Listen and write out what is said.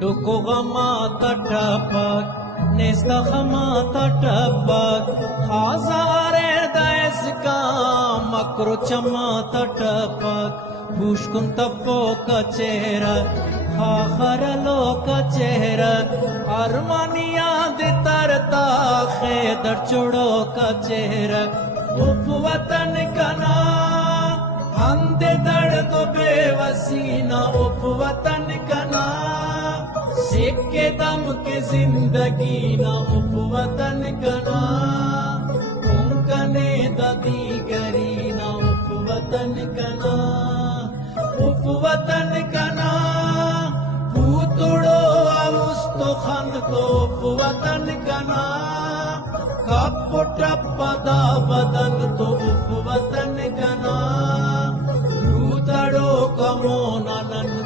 Duku gama tatapak, nesta gama tatapak, hazare daeska makro chama tatapak, pushkun tapo kachera, kharalo kachera, armaniya de tarta kheder chodo kachera, upwatan kana, hande dard bevasina upwatan kana. सिक्के दम के जिंदगी ना उपवतन कना उनकने ददी गरी ना उपवतन कना पूतड़ो अवस्तो खन तो उपवतन कना कपटा पदा बदन तो उपवतन कना रूतड़ो कमो नन